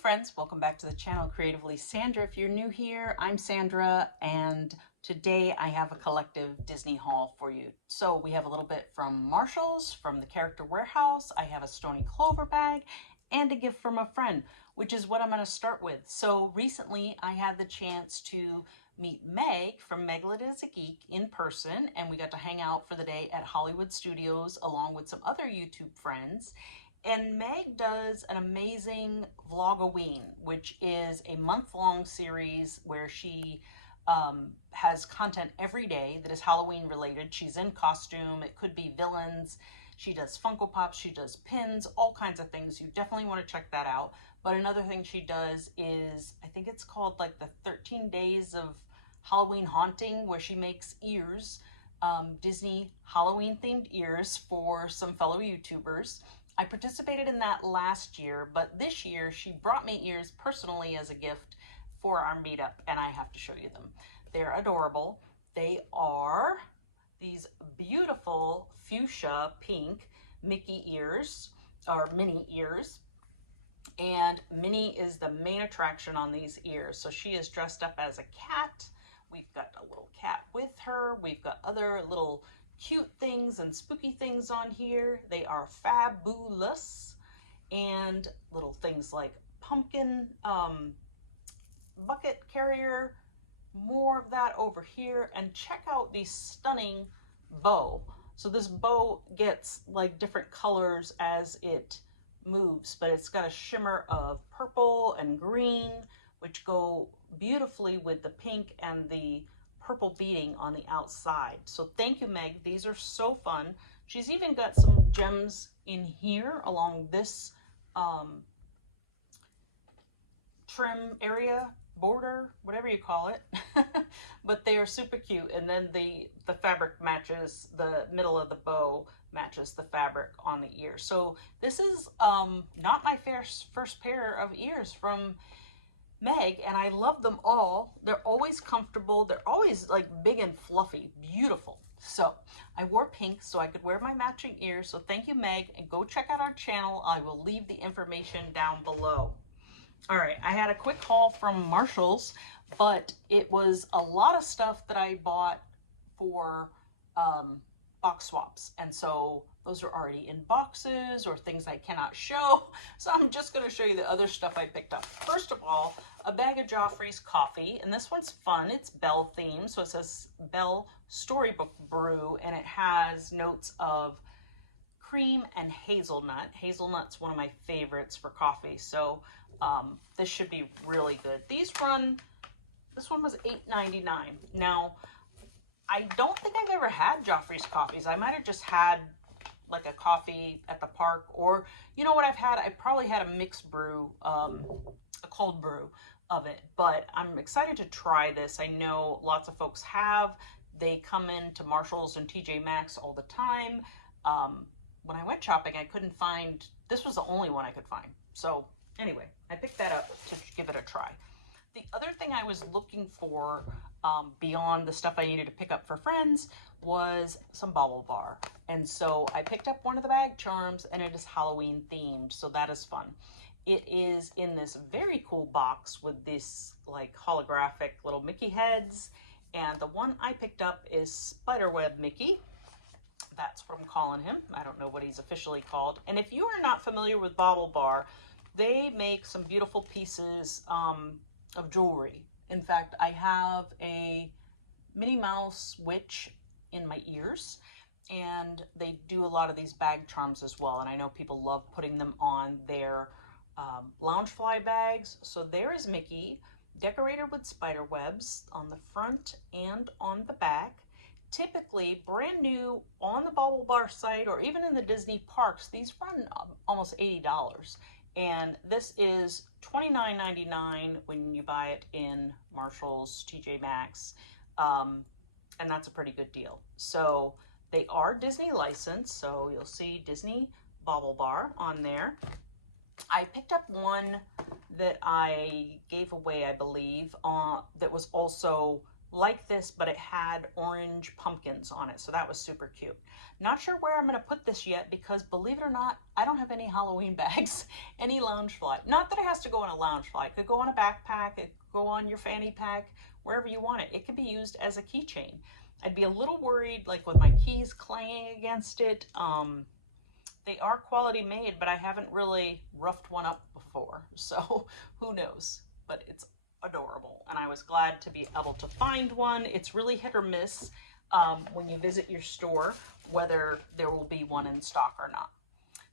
friends, welcome back to the channel Creatively Sandra. If you're new here, I'm Sandra, and today I have a collective Disney haul for you. So we have a little bit from Marshall's, from the Character Warehouse. I have a Stony Clover bag and a gift from a friend, which is what I'm going to start with. So recently I had the chance to meet Meg from Meglet is a Geek in person, and we got to hang out for the day at Hollywood Studios along with some other YouTube friends. And Meg does an amazing Vlogoween, which is a month-long series where she has content every day that is Halloween related. She's in costume. It could be villains. She does Funko Pops. She does pins, all kinds of things. You definitely want to check that out. But another thing she does is, I think it's called like the 13 Days of Halloween Haunting, where she makes ears, Disney Halloween themed ears for some fellow YouTubers. I participated in that last year, but this year she brought me ears personally as a gift for our meetup, and I have to show you them. They're adorable. They are these beautiful fuchsia pink Mickey ears, or Minnie ears, and Minnie is the main attraction on these ears. So she is dressed up as a cat. We've got a little cat with her. We've got other little cute things and spooky things on here. They are fabulous. And little things like pumpkin bucket carrier, more of that over here. And check out the stunning bow. So this bow gets like different colors as it moves, but it's got a shimmer of purple and green, which go beautifully with the pink and the purple beading on the outside. So thank you, Meg. These are so fun. She's even got some gems in here along this trim area, border, whatever you call it. But they are super cute. And then the fabric matches, the middle of the bow matches the fabric on the ear. So this is not my first pair of ears from Meg, and I love them all. They're always comfortable. They're always like big and fluffy, beautiful. So I wore pink so I could wear my matching ears. So thank you, Meg, and go check out our channel. I will leave the information down below. All right, I had a quick haul from Marshall's, but it was a lot of stuff that I bought for box swaps. And so those are already in boxes or things I cannot show. So I'm just going to show you the other stuff I picked up. First of all, a bag of Joffrey's coffee. And this one's fun. It's Belle themed. So it says Belle Storybook Brew. And it has notes of cream and hazelnut. Hazelnut's one of my favorites for coffee. So this should be really good. This one was $8.99. Now, I don't think I've ever had Joffrey's coffees. I might have just had like a coffee at the park, or you know what I've had? I probably had a mixed brew, a cold brew of it, but I'm excited to try this. I know lots of folks have. They come into Marshall's and TJ Maxx all the time. When I went shopping, I couldn't find, this was the only one I could find. So anyway, I picked that up to give it a try. The other thing I was looking for beyond the stuff I needed to pick up for friends was some Bobble Bar. And so I picked up one of the bag charms, and it is Halloween themed. So that is fun. It is in this very cool box with this like holographic little Mickey heads. And the one I picked up is Spiderweb Mickey. That's what I'm calling him. I don't know what he's officially called. And if you are not familiar with Bobble Bar, they make some beautiful pieces of jewelry. In fact, I have a Minnie Mouse witch in my ears, and they do a lot of these bag charms as well. And I know people love putting them on their Loungefly bags. So there is Mickey, decorated with spider webs on the front and on the back. Typically brand new on the Bobble Bar site, or even in the Disney parks, these run almost $80. And this is $29.99 when you buy it in Marshall's, TJ Maxx, and that's a pretty good deal. So they are Disney licensed, so you'll see Disney Bobble Bar on there. I picked up one that I gave away, I believe, that was also like this, but it had orange pumpkins on it. So that was super cute. Not sure where I'm going to put this yet because, believe it or not, I don't have any Halloween bags, any Loungefly. Not that it has to go in a Loungefly. It could go on a backpack, it could go on your fanny pack, wherever you want it. It could be used as a keychain. I'd be a little worried, like with my keys clanging against it. They are quality made, but I haven't really roughed one up before, so who knows. But it's adorable, and I was glad to be able to find one. It's really hit or miss when you visit your store whether there will be one in stock or not.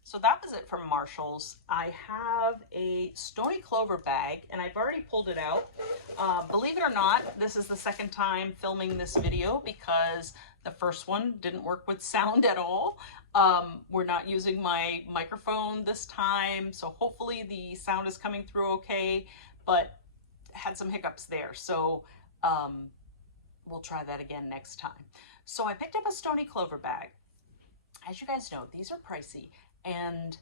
So that was it from Marshall's. I have a Stony Clover bag, and I've already pulled it out. Believe it or not, this is the second time filming this video because the first one didn't work with sound at all. We're not using my microphone this time, so hopefully the sound is coming through okay, but had some hiccups there. So we'll try that again next time. So I picked up a Stony Clover bag. As you guys know, these are pricey, and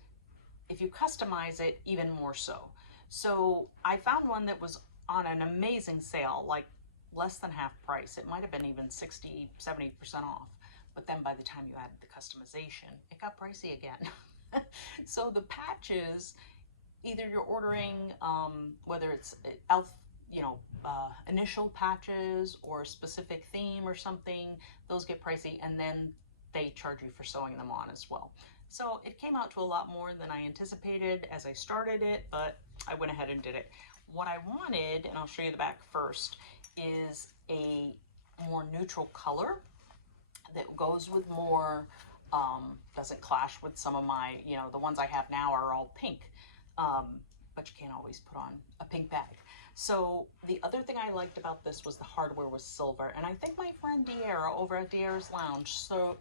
if you customize it, even more so. So I found one that was on an amazing sale, like less than half price. It might have been even 60, 70% off. But then by the time you added the customization, it got pricey again. So the patches, either you're ordering, whether it's elf, initial patches or a specific theme or something, those get pricey, and then they charge you for sewing them on as well. So it came out to a lot more than I anticipated as I started it, but I went ahead and did it. What I wanted, and I'll show you the back first, is a more neutral color that goes with more, doesn't clash with some of my, the ones I have now are all pink, but you can't always put on a pink bag. So the other thing I liked about this was the hardware was silver, and I think my friend De'Ara over at De'Ara's Lounge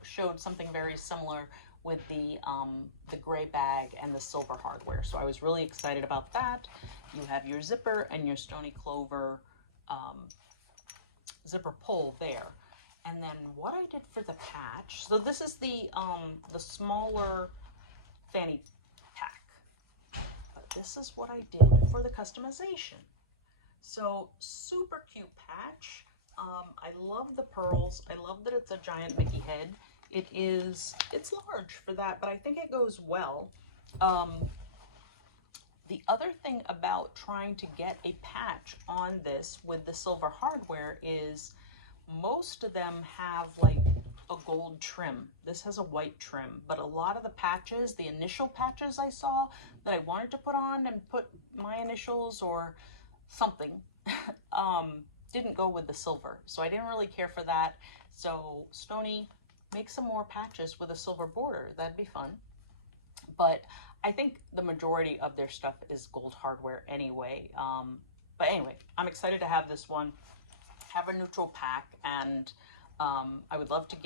showed something very similar with the gray bag and the silver hardware. So I was really excited about that. You have your zipper and your Stony Clover zipper pull there. And then what I did for the patch, so this is the smaller fanny pack, but this is what I did for the customization. So super cute patch. I love the pearls. I love that it's a giant Mickey head. It's large for that, but I think it goes well. The other thing about trying to get a patch on this with the silver hardware is most of them have like a gold trim. This has a white trim, but a lot of the patches, the initial patches I saw that I wanted to put on and put my initials or something, didn't go with the silver. So I didn't really care for that. So Stony, make some more patches with a silver border. That'd be fun. But I think the majority of their stuff is gold hardware anyway. But anyway, I'm excited to have this one, have a neutral pack, and I would love to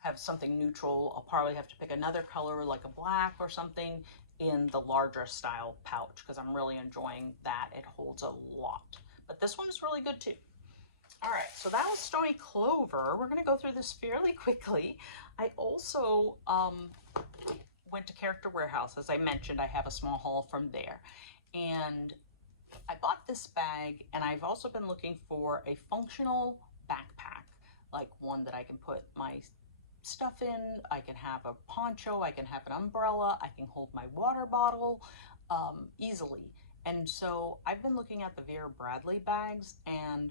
have something neutral. I'll probably have to pick another color like a black or something in the larger style pouch because I'm really enjoying that. It holds a lot. But this one is really good too. All right, so that was Stony Clover. We're going to go through this fairly quickly. I also went to Character Warehouse. As I mentioned, I have a small haul from there. And I bought this bag, and I've also been looking for a functional backpack, like one that I can put my stuff in. I can have a poncho, I can have an umbrella, I can hold my water bottle easily. And so I've been looking at the Vera Bradley bags, and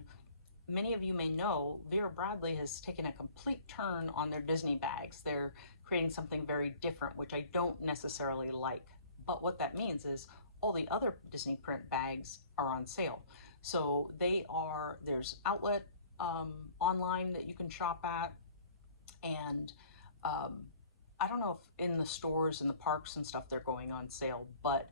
many of you may know Vera Bradley has taken a complete turn on their Disney bags. They're creating something very different, which I don't necessarily like. But what that means is all the other Disney print bags are on sale. So there's outlet online that you can shop at, and I don't know if in the stores and the parks and stuff they're going on sale, but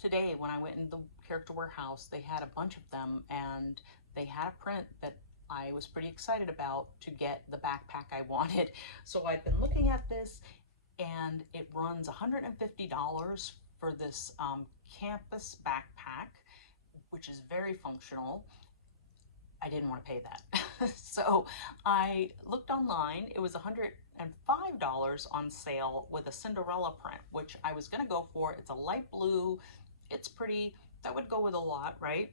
today when I went in the Character Warehouse, they had a bunch of them, and they had a print that I was pretty excited about to get the backpack I wanted. So I've been looking at this, and it runs $150 for this campus backpack, which is very functional. I didn't want to pay that. So I looked online. It was $105 on sale with a Cinderella print, which I was going to go for. It's a light blue. It's pretty. That would go with a lot, right?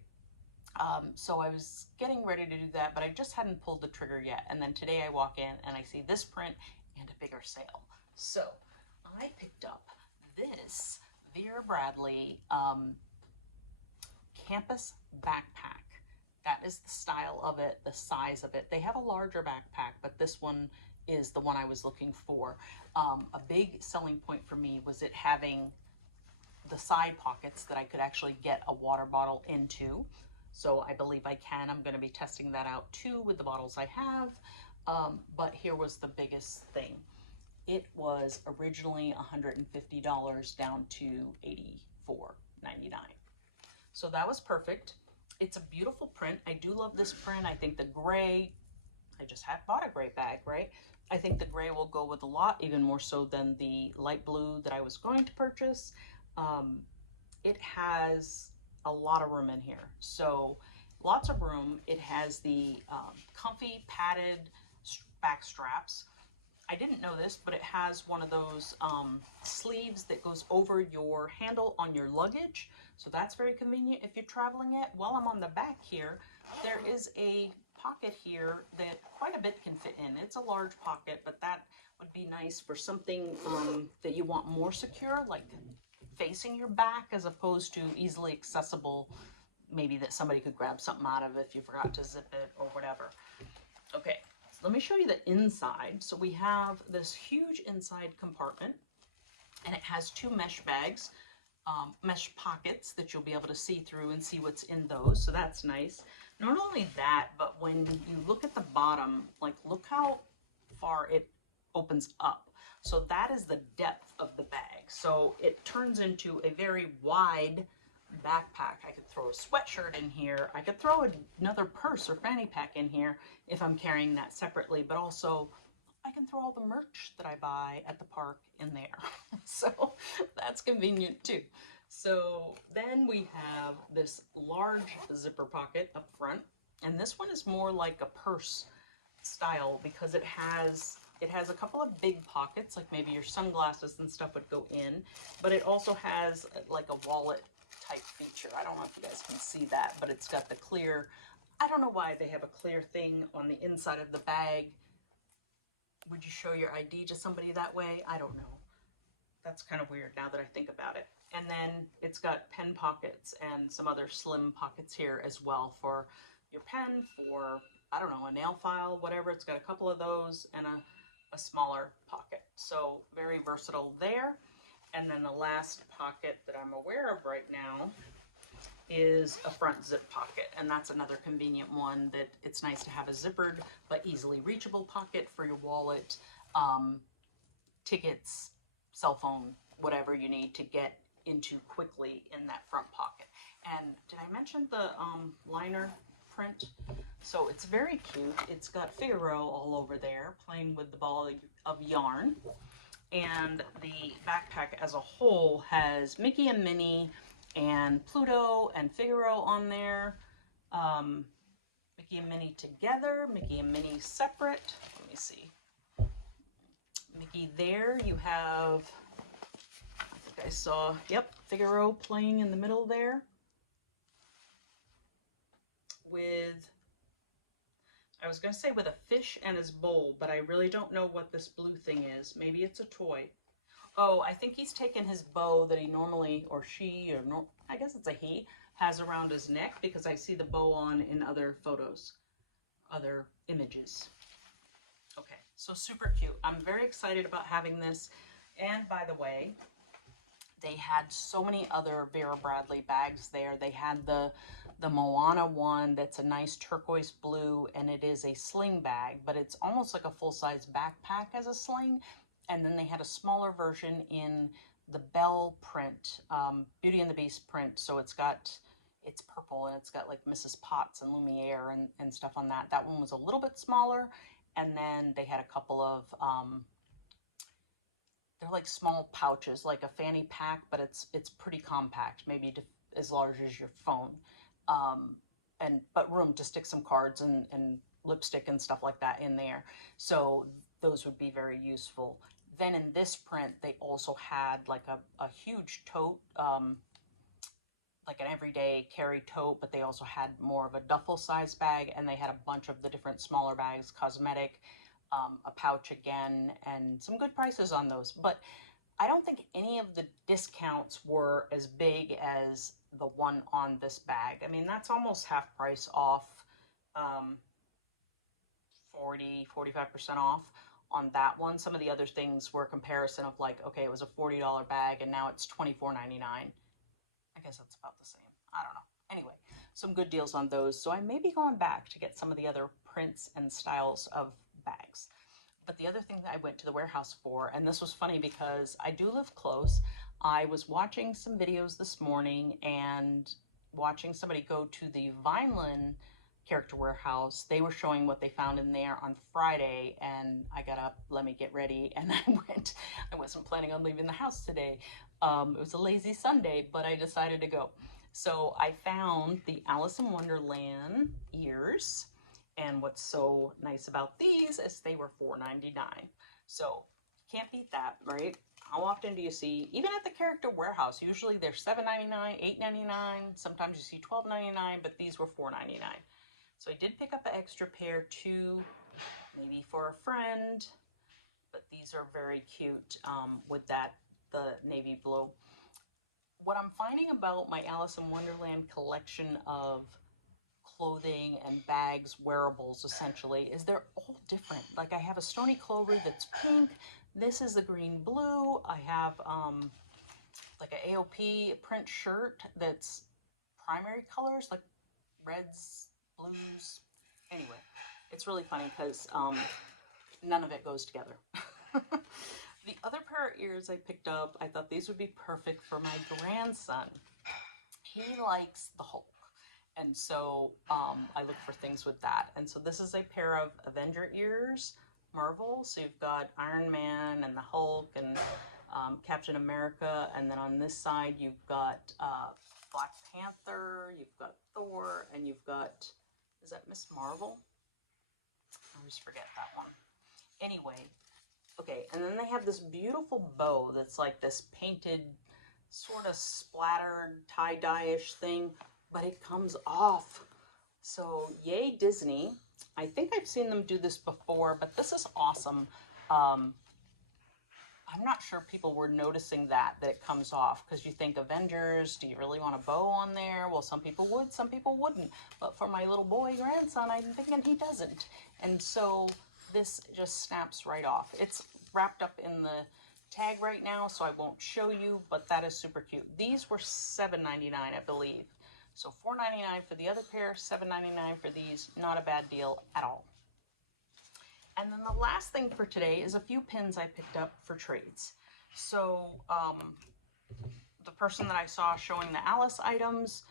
So I was getting ready to do that, but I just hadn't pulled the trigger yet. And then today I walk in and I see this print and a bigger sale. So I picked up this Vera Bradley campus backpack. That is the style of it, the size of it. They have a larger backpack, but this one is the one I was looking for. A big selling point for me was it having the side pockets that I could actually get a water bottle into. So I believe I can. I'm going to be testing that out too with the bottles I have. But here was the biggest thing. It was originally $150 down to $84.99. So that was perfect. It's a beautiful print. I do love this print. I think the gray, I just had bought a gray bag, right? I think the gray will go with a lot, even more so than the light blue that I was going to purchase. It has a lot of room in here. So lots of room. It has the comfy padded back straps. I didn't know this, but it has one of those sleeves that goes over your handle on your luggage. So that's very convenient if you're traveling it. While I'm on the back here, there is a pocket here that quite a bit can fit in. It's a large pocket, but that would be nice for something that you want more secure, like facing your back as opposed to easily accessible, maybe that somebody could grab something out of if you forgot to zip it or whatever. Okay. Let me show you the inside. So we have this huge inside compartment, and it has two mesh bags, mesh pockets that you'll be able to see through and see what's in those. So that's nice. Not only that, but when you look at the bottom, like look how far it opens up. So that is the depth of the bag. So it turns into a very wide backpack. I could throw a sweatshirt in here. I could throw another purse or fanny pack in here if I'm carrying that separately, but also I can throw all the merch that I buy at the park in there. So that's convenient too. So then we have this large zipper pocket up front, and this one is more like a purse style because it has a couple of big pockets, like maybe your sunglasses and stuff would go in, but it also has like a wallet type feature. I don't know if you guys can see that, but it's got the clear, I don't know why they have a clear thing on the inside of the bag. Would you show your ID to somebody that way? I don't know. That's kind of weird now that I think about it. And then it's got pen pockets and some other slim pockets here as well for your pen, for, I don't know, a nail file, whatever. It's got a couple of those and a smaller pocket. So very versatile there. And then the last pocket that I'm aware of right now is a front zip pocket. And that's another convenient one that it's nice to have a zippered but easily reachable pocket for your wallet, tickets, cell phone, whatever you need to get into quickly in that front pocket. And did I mention the liner print? So it's very cute. It's got Figaro all over there playing with the ball of yarn. And the backpack as a whole has Mickey and Minnie and Pluto and Figaro on there. Mickey and Minnie together, Mickey and Minnie separate. Let me see. Mickey there, you have, I think I saw, yep, Figaro playing in the middle there with, I was going to say with a fish and his bowl, but I really don't know what this blue thing is. Maybe it's a toy. Oh, I think he's taken his bow that he normally, or she, or no, I guess it's a he, has around his neck, because I see the bow on in other photos, other images. Okay, so super cute. I'm very excited about having this. And by the way, they had so many other Vera Bradley bags there. They had the Moana one that's a nice turquoise blue, and it is a sling bag, but it's almost like a full-size backpack as a sling. And then they had a smaller version in the Belle print, Beauty and the Beast print. So it's purple, and it's got like Mrs. Potts and Lumiere and stuff on that. That one was a little bit smaller. And then they had a couple of, they're like small pouches, like a fanny pack, but it's pretty compact, maybe as large as your phone. But room to stick some cards and lipstick and stuff like that in there. So those would be very useful. Then in this print, they also had like a huge tote, like an everyday carry tote, but they also had more of a duffel size bag, and they had a bunch of the different smaller bags, cosmetic, a pouch again, and some good prices on those. But I don't think any of the discounts were as big as the one on this bag. I mean, that's almost half price off, 45% off on that one. Some of the other things were a comparison of like, okay, it was a $40 bag and now it's $24.99. I guess that's about the same. I don't know. Anyway, some good deals on those. So I may be going back to get some of the other prints and styles of bags. But the other thing that I went to the warehouse for, and this was funny because I do live close. I was watching some videos this morning and watching somebody go to the Vineland character warehouse. They were showing what they found in there on Friday, and I got up, let me get ready, and I went. I wasn't planning on leaving the house today. It was a lazy Sunday, but I decided to go. So I found the Alice in Wonderland ears, and what's so nice about these is they were $4.99. So can't beat that, right? How often do you see, even at the character warehouse, usually they're $7.99, $8.99, sometimes you see $12.99, but these were $4.99. So I did pick up an extra pair too, maybe for a friend, but these are very cute with that, the navy blue. What I'm finding about my Alice in Wonderland collection of clothing and bags, wearables essentially, is they're all different. Like I have a Stony Clover that's pink, this is the green blue, I have like an AOP print shirt that's primary colors, like reds, blues. Anyway, it's really funny because none of it goes together. The other pair of ears I picked up, I thought these would be perfect for my grandson. He likes the Hulk, and so I look for things with that. And so this is a pair of Avenger ears, Marvel. So you've got Iron Man and the Hulk and Captain America, and then on this side you've got Black Panther, you've got Thor, and you've got, is that Miss Marvel? I always forget that one. Anyway, okay, and then they have this beautiful bow that's like this painted, sort of splattered tie-dye-ish thing, but it comes off. So yay Disney. I think I've seen them do this before, but this is awesome. I'm not sure people were noticing that it comes off, because you think Avengers, do you really want a bow on there? Well, some people would, some people wouldn't. But for my little boy grandson, I'm thinking he doesn't. And so this just snaps right off. It's wrapped up in the tag right now, so I won't show you, but that is super cute. These were $7.99, I believe. So $4.99 for the other pair, $7.99 for these. Not a bad deal at all. And then the last thing for today is a few pins I picked up for trades. So the person that I saw showing the Alice items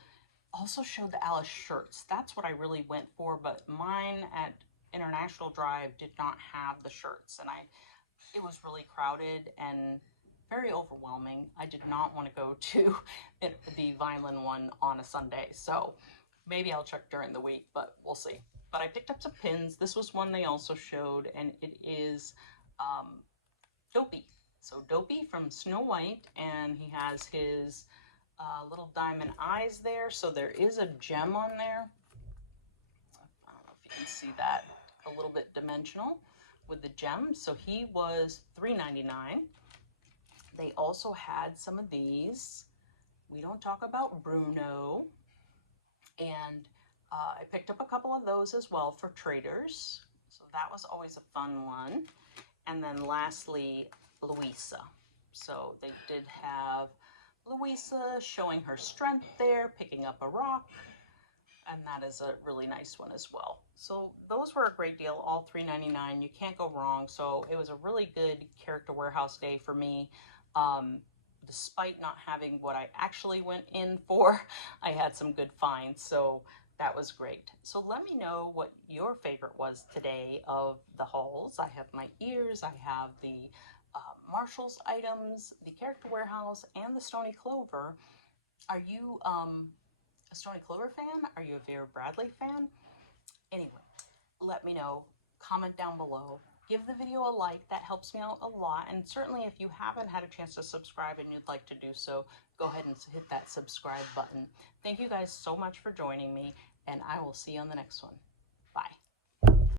also showed the Alice shirts. That's what I really went for, but mine at International Drive did not have the shirts, and it was really crowded and very overwhelming. I did not want to go to the Vineland one on a Sunday, so maybe I'll check during the week, but we'll see. But I picked up some pins. This was one they also showed, and it is Dopey. So Dopey from Snow White, and he has his little diamond eyes there. So there is a gem on there. I don't know if you can see that. A little bit dimensional with the gem. So he was $3.99. They also had some of these. We don't talk about Bruno. And I picked up a couple of those as well for traders. So that was always a fun one. And then lastly, Louisa. So they did have Louisa showing her strength there, picking up a rock. And that is a really nice one as well. So those were a great deal, all $3.99. You can't go wrong. So it was a really good character warehouse day for me. Despite not having what I actually went in for, I had some good finds. So that was great. So let me know what your favorite was today of the hauls. I have my ears, I have the Marshall's items, the character warehouse, and the Stony Clover. Are you a Stony Clover fan? Are you a Vera Bradley fan? Anyway, let me know. Comment down below. give the video a like. That helps me out a lot. And certainly if you haven't had a chance to subscribe and you'd like to do so, go ahead and hit that subscribe button. Thank you guys so much for joining me, and I will see you on the next one.